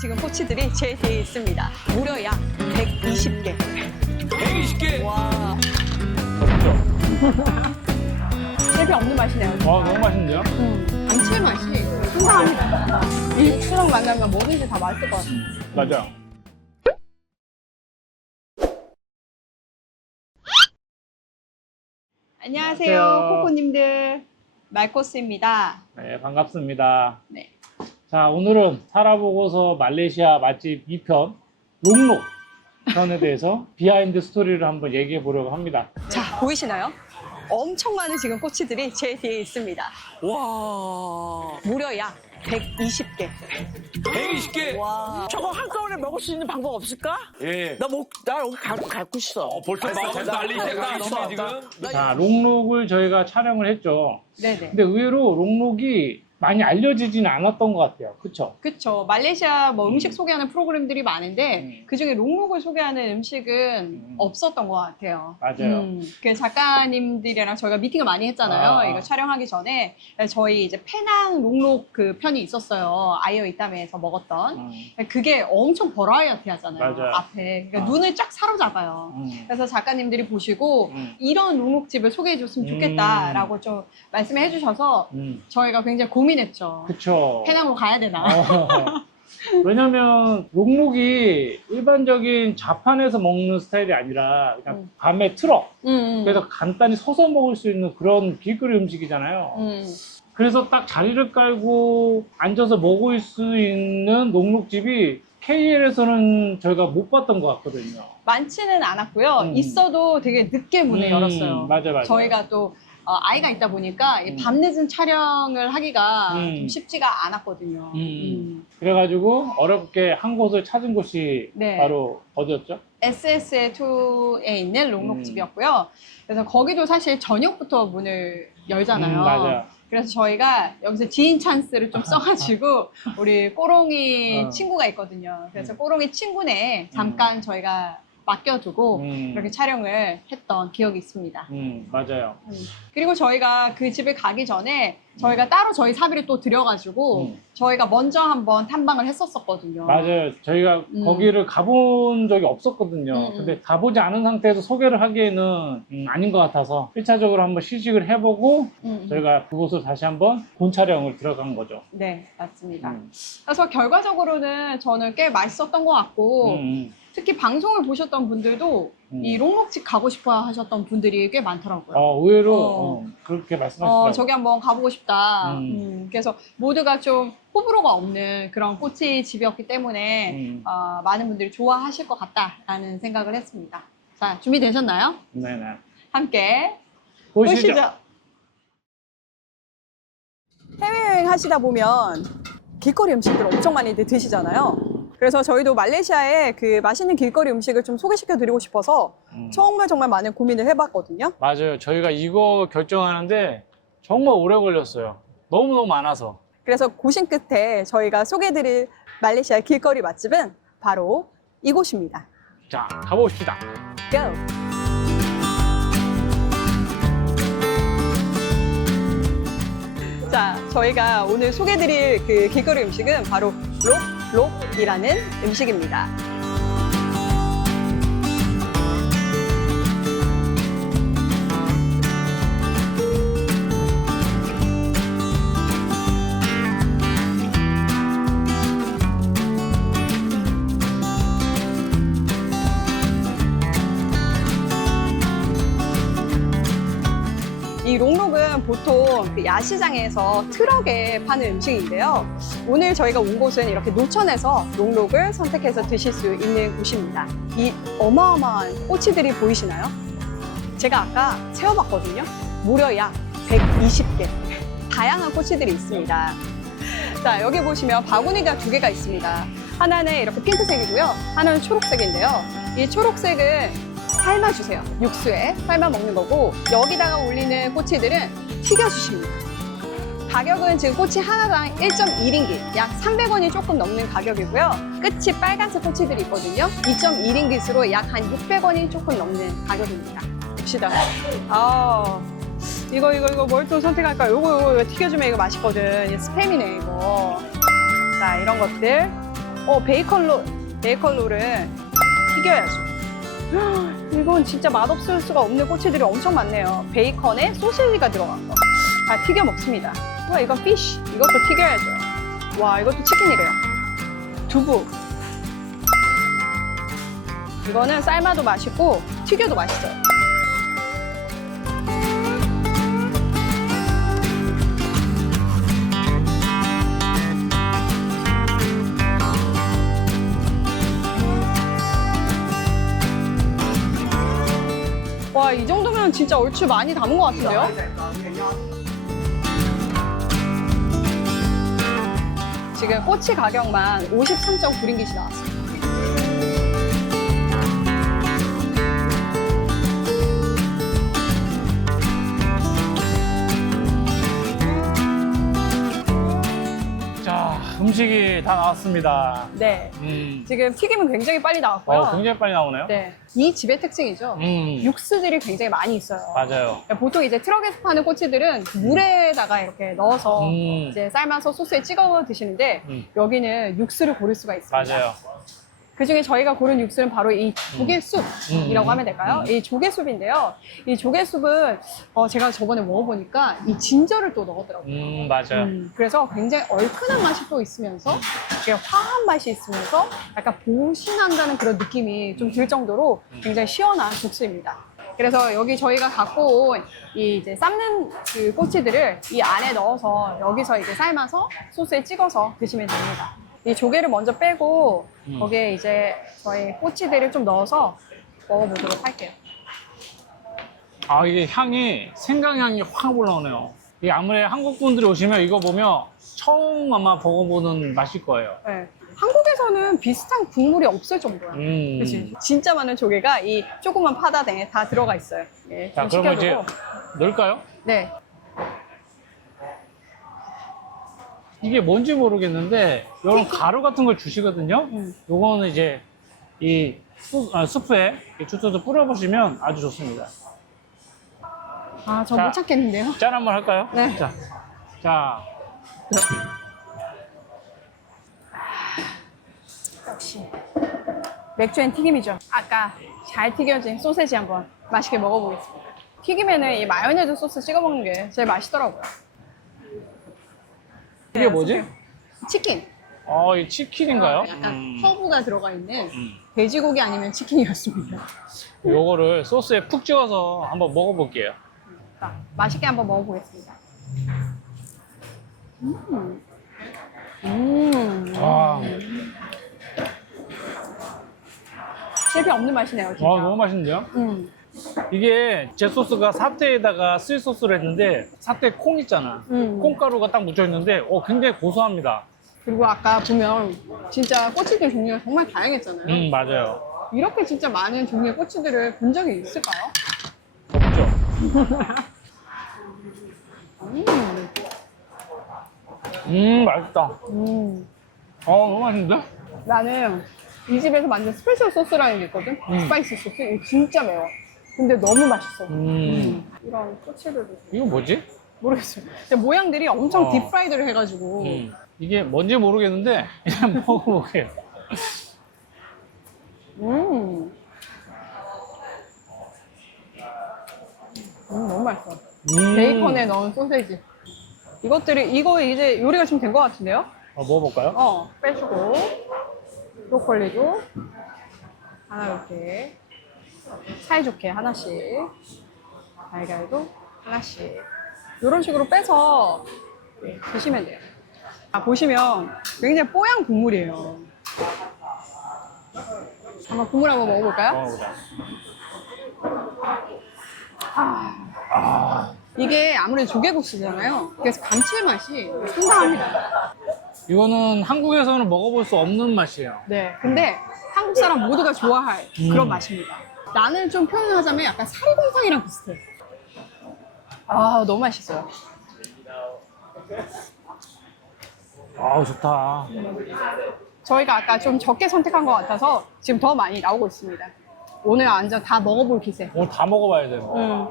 지금 꼬치들이 제 뒤에 있습니다. 무려 약 120개. 120개. 와, 어, 대비 없는 맛이네요. 와 너무 맛있는데요? 감칠 맛이 상당합니다. 이 육수랑 만나면 뭐든지 다 맛있을 것 같아요. 맞아. 안녕하세요, 안녕하세요. 코코님들. 말코스입니다. 네 반갑습니다. 네. 자 오늘은 살아보고서 말레이시아 맛집 2편 롱록 편에 대해서 비하인드 스토리를 한번 얘기해 보려고 합니다. 자, 보이시나요? 엄청 많은 지금 꼬치들이 제 뒤에 있습니다. 와. 무려 약 120개. 120개. 와. 저거 한꺼번에 먹을 수 있는 방법 없을까? 예. 나 목, 나 여기 가, 갖고 있어. 벌써 마음 날릴 때가 있어, 지금. 나- 자 롱록을 저희가 촬영을 했죠. 네네. 근데 의외로 롱록이 많이 알려지지는 않았던 것 같아요. 그쵸? 그쵸. 말레이시아 뭐 음식 음. 소개하는 프로그램들이 많은데 음. 그 중에 롱록을 소개하는 음식은 음. 없었던 것 같아요. 맞아요. 음, 그 작가님들이랑 저희가 미팅을 많이 했잖아요. 아. 이거 촬영하기 전에 저희 이제 페낭 롱록 그 편이 있었어요. 아이어 이따메에서 먹었던. 음. 그게 엄청 버라이어티하잖아요. 맞아요. 앞에. 그러니까 아. 눈을 쫙 사로잡아요. 음. 그래서 작가님들이 보시고 음. 이런 롱록집을 소개해줬으면 좋겠다라고 좀 말씀해 해주셔서 음. 저희가 굉장히 고민 했죠. 그쵸. 페낭으로 가야 되나? 어. 왜냐면 롱록이 일반적인 자판에서 먹는 스타일이 아니라 그냥 음. 밤에 트럭 음, 음. 그래서 간단히 서서 먹을 수 있는 그런 길거리 음식이잖아요. 음. 그래서 딱 자리를 깔고 앉아서 먹을 수 있는 녹록집이 KL에서는 저희가 못 봤던 것 같거든요. 많지는 않았고요. 음. 있어도 되게 늦게 문을 음, 열었어요. 맞아, 맞아. 저희가 또 어, 아이가 있다 보니까 이 음. 밤늦은 촬영을 하기가 음. 좀 쉽지가 않았거든요. 음. 그래가지고 어렵게 한 곳을 찾은 곳이 네. 바로 어디였죠? SSA2에 있는 롱록집이었고요. 그래서 거기도 사실 저녁부터 문을 열잖아요. 음, 맞아요. 그래서 저희가 여기서 지인 찬스를 좀 써가지고 우리 꼬롱이 어. 친구가 있거든요. 그래서 음. 꼬롱이 친구네 잠깐 저희가 맡겨두고 음, 그렇게 촬영을 했던 기억이 있습니다. 음, 맞아요. 음. 그리고 저희가 그 집에 가기 전에 저희가 따로 저희 사비를 또 들여가지고 음. 저희가 먼저 한번 탐방을 했었었거든요. 맞아요. 저희가 음. 거기를 가본 적이 없었거든요. 음, 음. 근데 가보지 않은 상태에서 소개를 하기에는 음, 아닌 것 같아서 1차적으로 한번 시식을 해보고 음, 음. 저희가 그곳을 다시 한번 본 촬영을 들어간 거죠. 네, 맞습니다. 음. 그래서 결과적으로는 저는 꽤 맛있었던 것 같고 음, 특히 방송을 보셨던 분들도 음. 이 롱록집 가고 싶어 하셨던 분들이 꽤 많더라고요. 어, 의외로 어. 어, 그렇게 말씀하시더라고요. 어, 저기 한번 가보고 싶다. 음. 음, 그래서 모두가 좀 호불호가 없는 그런 꼬치 집이었기 때문에 음. 어, 많은 분들이 좋아하실 것 같다라는 생각을 했습니다. 자, 준비되셨나요? 네네. 함께 보시죠. 보시죠. 해외여행 하시다 보면 길거리 음식들 엄청 많이 드시잖아요. 그래서 저희도 말레이시아에 그 맛있는 길거리 음식을 좀 소개시켜 드리고 싶어서 음. 정말 정말 많은 고민을 해봤거든요. 맞아요. 저희가 이거 결정하는데 정말 오래 걸렸어요. 너무너무 많아서. 그래서 고심 끝에 저희가 소개해드릴 말레이시아 길거리 맛집은 바로 이곳입니다. 자, 가봅시다. Go! 자, 저희가 오늘 소개해드릴 그 길거리 음식은 바로 록 록이라는 음식입니다. 보통 그 야시장에서 트럭에 파는 음식인데요. 오늘 저희가 온 곳은 이렇게 노천에서 롱록을 선택해서 드실 수 있는 곳입니다. 이 어마어마한 꼬치들이 보이시나요? 제가 아까 세어봤거든요. 무려 약 120개. 다양한 꼬치들이 있습니다. 자, 여기 보시면 바구니가 두 개가 있습니다. 하나는 이렇게 핑크색이고요. 하나는 초록색인데요. 이 초록색은 삶아주세요. 육수에 삶아 먹는 거고 여기다가 올리는 꼬치들은 튀겨주십니다. 가격은 지금 꼬치 하나당 1.1링깃, 약 300원이 조금 넘는 가격이고요. 끝이 빨간색 꼬치들이 있거든요. 2.1링깃으로 약 한 600원이 조금 넘는 가격입니다. 봅시다. 아, 이거 이거 이거 뭘 또 선택할까요? 요거 요거 이거 튀겨주면 이거 맛있거든. 이거 스팸이네 이거. 자 이런 것들 어, 베이컨 롤. 베이컨 롤은 튀겨야죠. 이건 진짜 맛없을 수가 없는 꼬치들이 엄청 많네요. 베이컨에 소시지가 들어간 거. 다 튀겨 먹습니다. 와, 이건 피쉬. 이것도 튀겨야죠. 와, 이것도 치킨이래요. 두부. 이거는 삶아도 맛있고 튀겨도 맛있어요. 진짜 얼추 많이 담은 것 같은데요? 지금 꼬치 가격만 53.9링깃이 나왔어요. 음식이 다 나왔습니다. 네. 음. 지금 튀김은 굉장히 빨리 나왔고요. 어, 굉장히 빨리 나오네요. 네. 이 집의 특징이죠. 음. 육수들이 굉장히 많이 있어요. 맞아요. 보통 이제 트럭에서 파는 꼬치들은 물에다가 이렇게 넣어서 음. 이제 삶아서 소스에 찍어 드시는데 음. 여기는 육수를 고를 수가 있습니다. 맞아요. 그 중에 저희가 고른 육수는 바로 이 조개숲이라고 음. 하면 될까요? 음. 이 조개숲인데요. 이 조개숲은 어, 제가 저번에 먹어보니까 이 진저를 또 넣었더라고요. 음, 맞아요. 음, 그래서 굉장히 얼큰한 맛이 또 있으면서 화한 맛이 있으면서 약간 보시 난다는 그런 느낌이 좀 들 정도로 굉장히 시원한 국수입니다. 그래서 여기 저희가 갖고 온 이 이제 삶는 그 꼬치들을 이 안에 넣어서 여기서 이제 삶아서 소스에 찍어서 드시면 됩니다. 이 조개를 먼저 빼고 음. 거기에 이제 저희 꼬치들을 좀 넣어서 먹어보도록 할게요. 아, 이게 향이, 생강향이 확 올라오네요. 이 아무래도 한국 분들이 오시면 이거 보면 처음 아마 먹어보는 맛일 거예요. 네. 한국에서는 비슷한 국물이 없을 정도야. 음. 그치? 진짜 많은 조개가 이 조그만 파다등에 다 들어가 있어요. 네, 자, 좀 그러면 이제 시켜주고. 넣을까요? 네. 이게 뭔지 모르겠는데 이런 가루 같은 걸 주시거든요. 음. 요거는 이제 이 수, 아, 수프에 주스도 뿌려보시면 아주 좋습니다. 아, 저 자. 못 찾겠는데요? 짠 한번 할까요? 네. 자, 자, 역시. 맥주엔 튀김이죠. 아까 잘 튀겨진 소세지 한번 맛있게 먹어보겠습니다. 튀김에는 이 마요네즈 소스 찍어 먹는 게 제일 맛있더라고요. 이게 네, 뭐지? 치킨. 어, 이 치킨인가요? 약간 음. 허브가 들어가 있는 음. 돼지고기 아니면 치킨이었습니다. 요거를 소스에 푹 찍어서 한번 먹어볼게요. 자, 맛있게 한번 먹어보겠습니다. 음. 음. 와, 실패 없는 맛이네요, 진짜. 와 너무 맛있는데요? 음. 이게 제 소스가 사태에다가 스윗 소스를 했는데 사태 콩 있잖아. 음. 콩가루가 딱 묻혀 있는데 어 굉장히 고소합니다. 그리고 아까 보면 진짜 꼬치들 종류가 정말 다양했잖아요. 음 맞아요. 이렇게 진짜 많은 종류의 꼬치들을 본 적이 있을까요? 없죠. 음. 음 맛있다. 음. 어 너무 맛있는데? 나는 이 집에서 만든 스페셜 소스라는 게 있거든? 음. 스파이시 소스? 이거 진짜 매워. 근데 너무 맛있어. 음 이런 꼬치들도 이거 뭐지? 모르겠어요. 근데 모양들이 엄청 어. 딥프라이드를 해가지고 음 이게 뭔지 모르겠는데 그냥 먹어볼게요. 음. 음, 너무 맛있어. 음. 베이컨에 넣은 소세지. 이것들이, 이거 이제 요리가 좀된것 같은데요? 어, 먹어볼까요? 어, 빼주고. 브로콜리도 하나 이렇게. 사이좋게 하나씩. 달걀도 하나씩. 이런 식으로 빼서 네, 드시면 돼요. 아, 보시면 굉장히 뽀얀 국물이에요. 한번 국물 한번 먹어볼까요? 먹어보자. 아. 이게 아무래도 조개국수잖아요. 그래서 감칠맛이 상당합니다. 이거는 한국에서는 먹어볼 수 없는 맛이에요. 네. 근데 한국 사람 모두가 좋아할 그런 음. 맛입니다. 나는 좀 표현하자면 약간 사리곰탕이랑 비슷해. 아, 너무 맛있어요. 아우 좋다. 저희가 아까 좀 적게 선택한 것 같아서 지금 더 많이 나오고 있습니다. 오늘 완전 다 먹어볼 기세. 오늘 다 먹어봐야 돼요. 음.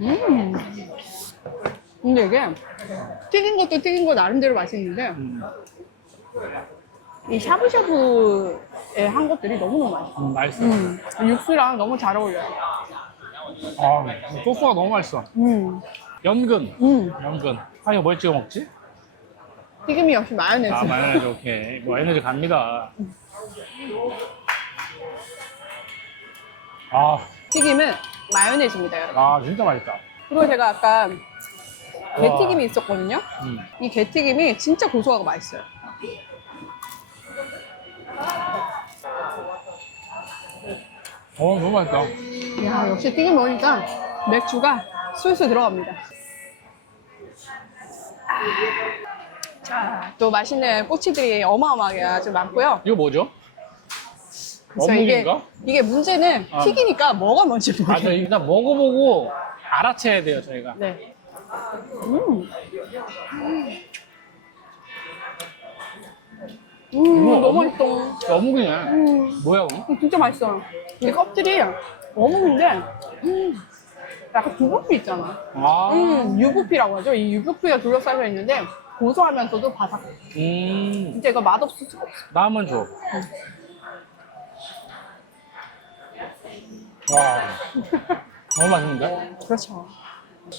음. 근데 이게 튀긴 것도 튀긴 거 나름대로 맛있는데 음. 이 샤브샤브에 한 것들이 너무너무 맛있어. 음, 맛있어. 음, 육수랑 너무 잘 어울려요. 아, 소스가 너무 맛있어. 음, 연근. 음. 연근. 아, 이거 뭘 찍어 먹지? 튀김이 역시 마요네즈. 아, 마요네즈 오케이. 마요네즈 갑니다. 아, 튀김은 마요네즈입니다, 여러분. 아 진짜 맛있다. 그리고 제가 아까 와. 게튀김이 있었거든요. 음. 이 게튀김이 진짜 고소하고 맛있어요. 어, 너무 맛있다. 야 역시 튀김 먹으니까 맥주가 술술 들어갑니다. 아, 자, 또 맛있는 꼬치들이 어마어마하게 아주 많고요. 이거 뭐죠? 그래서 이게, 어묵인가? 이게 문제는 아. 튀기니까 뭐가 뭔지 맞아, 모르겠어요. 일단 먹어보고 알아채야 돼요, 저희가. 네. 음. 음, 너무 맛있어. 어묵이네. 음. 뭐야, 어묵? 진짜 맛있어. 이 껍질이 어묵인데, 음, 약간 두부피 있잖아. 아, 음, 유부피라고 하죠. 이 유부피가 둘러싸여 있는데, 고소하면서도 바삭. 음, 진짜 이거 맛없을 수가 없어. 나 한 번 줘. 와, 너무 맛있는데? 그렇죠.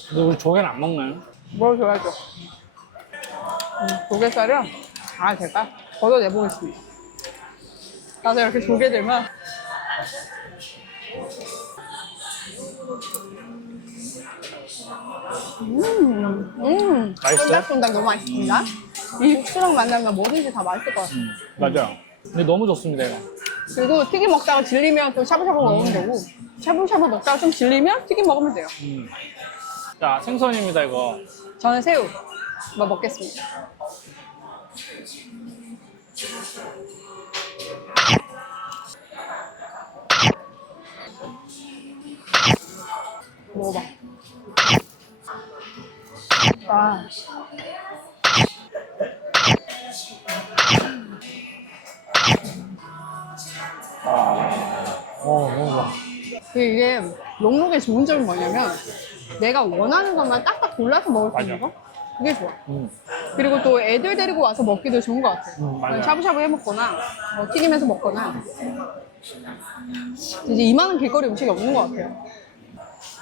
근데 우리 조개는 안 먹나요? 뭘 줘야죠. 음, 조개살을, 아, 제가 걷어내보겠습니다. 나도 이렇게 조개들만. 음, 음. 맛있어요? 쫀득쫀득 너무 맛있습니다. 이 육수랑 만나면 뭐든지 다 맛있을 것 같아요. 음, 맞아요. 근데 너무 좋습니다, 이거. 그리고 튀김 먹다가 질리면 또 샤브샤브 먹으면 되고, 샤브샤브 먹다가 좀 질리면 튀김 먹으면 돼요. 음. 자, 생선입니다, 이거. 저는 새우 한번 먹겠습니다. 먹어봐. 아. 어. 그 이게 롱록의 좋은 점이 뭐냐면 내가 원하는 것만 딱딱 골라서 먹을 수 있는. 거? 그게 좋아. 음. 그리고 또 애들 데리고 와서 먹기도 좋은 것 같아요. 음, 맞아요. 샤브샤브 해 먹거나 뭐 튀김해서 먹거나 이제 이만한 길거리 음식이 없는 것 같아요.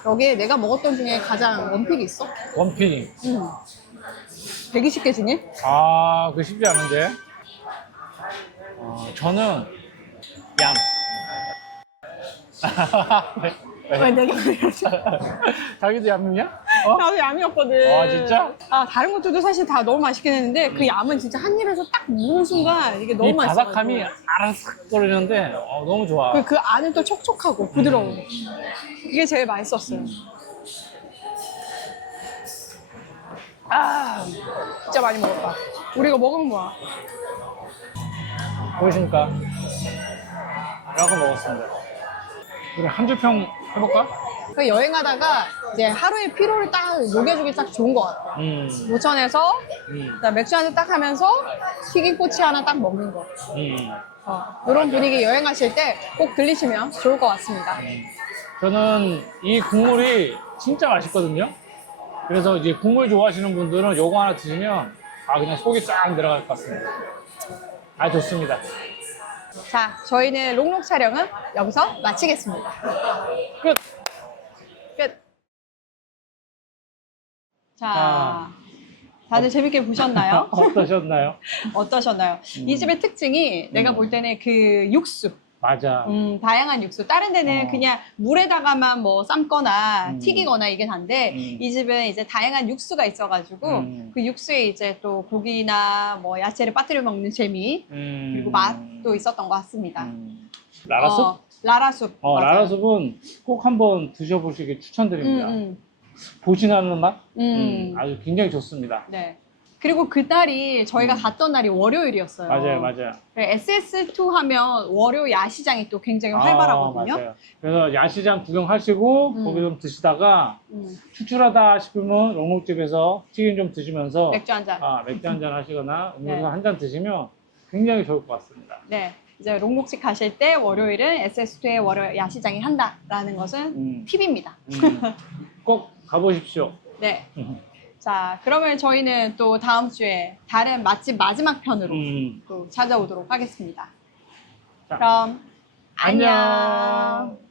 여기에 내가 먹었던 중에 가장 원픽이 있어? 원피딩. 음. 120개 중에? 아, 그 쉽지 않은데. 어, 저는 얌. 왜? 왜? 왜 내가 그래야지? 자기도 얌이냐? 어? 나도 얌이었거든. 아, 진짜? 아, 다른 것들도 사실 다 너무 맛있긴 했는데 그 얌은 진짜 한 입에서 딱 먹는 순간 이게 너무 이 맛있어. 바삭함이 아라삭 거리는데 어, 너무 좋아. 그, 그 안은 또 촉촉하고 부드러워. 그게 제일 맛있었어요. 아, 진짜 많이 먹었다. 우리 이거 먹으면 뭐야? 보이십니까? 이렇게 먹었습니다. 우리 한 줄 평 해볼까? 그 여행하다가 이제 하루의 피로를 딱 녹여주기 딱 좋은 것 같아. 음, 노천에서 음, 맥주 한 잔 딱 하면서 튀김 꼬치 하나 딱 먹는 거. 음. 어, 이런 분위기 여행하실 때 꼭 들리시면 좋을 것 같습니다. 저는 이 국물이 진짜 맛있거든요. 그래서 이제 국물 좋아하시는 분들은 요거 하나 드시면 아 그냥 속이 쫙 들어갈 것 같습니다. 아 좋습니다. 자, 저희는 롱록 촬영은 여기서 마치겠습니다. 끝. 끝. 자, 아. 다들 재밌게 보셨나요? 어떠셨나요? 어떠셨나요? 이 집의 특징이 내가 음. 볼 때는 그 육수, 맞아. 음, 다양한 육수. 다른 데는 어. 그냥 물에다가만 뭐 삶거나 음. 튀기거나 이게 단데 음. 이 집은 이제 다양한 육수가 있어가지고 음. 그 육수에 이제 또 고기나 뭐 야채를 빠뜨려 먹는 재미 음. 그리고 맛도 있었던 것 같습니다. 음. 라라숲? 어, 라라숲. 어, 맞아요. 라라숲은 꼭 한번 드셔보시길 추천드립니다. 음, 보신하는 맛? 음, 음. 음, 아주 굉장히 좋습니다. 네. 그리고 그 날이 저희가 갔던 날이 월요일이었어요. 음. 맞아요, 맞아요. SS2 하면 월요 야시장이 또 굉장히 활발하거든요. 아, 맞아요. 그래서 야시장 구경하시고 음. 거기 좀 드시다가 음, 출출하다 싶으면 롱목집에서 튀김 좀 드시면서 맥주 한 잔. 아, 맥주 한 잔 하시거나 음료수 네. 한잔 드시면 굉장히 좋을 것 같습니다. 네. 이제 롱목식 가실 때 월요일은 SS2의 월요 야시장이 한다라는 것은 음. 팁입니다. 음, 꼭 가보십시오. 네. 음. 자, 그러면 저희는 또 다음 주에 다른 맛집 마지막 편으로 음. 또 찾아오도록 하겠습니다. 자, 그럼 안녕. 안녕.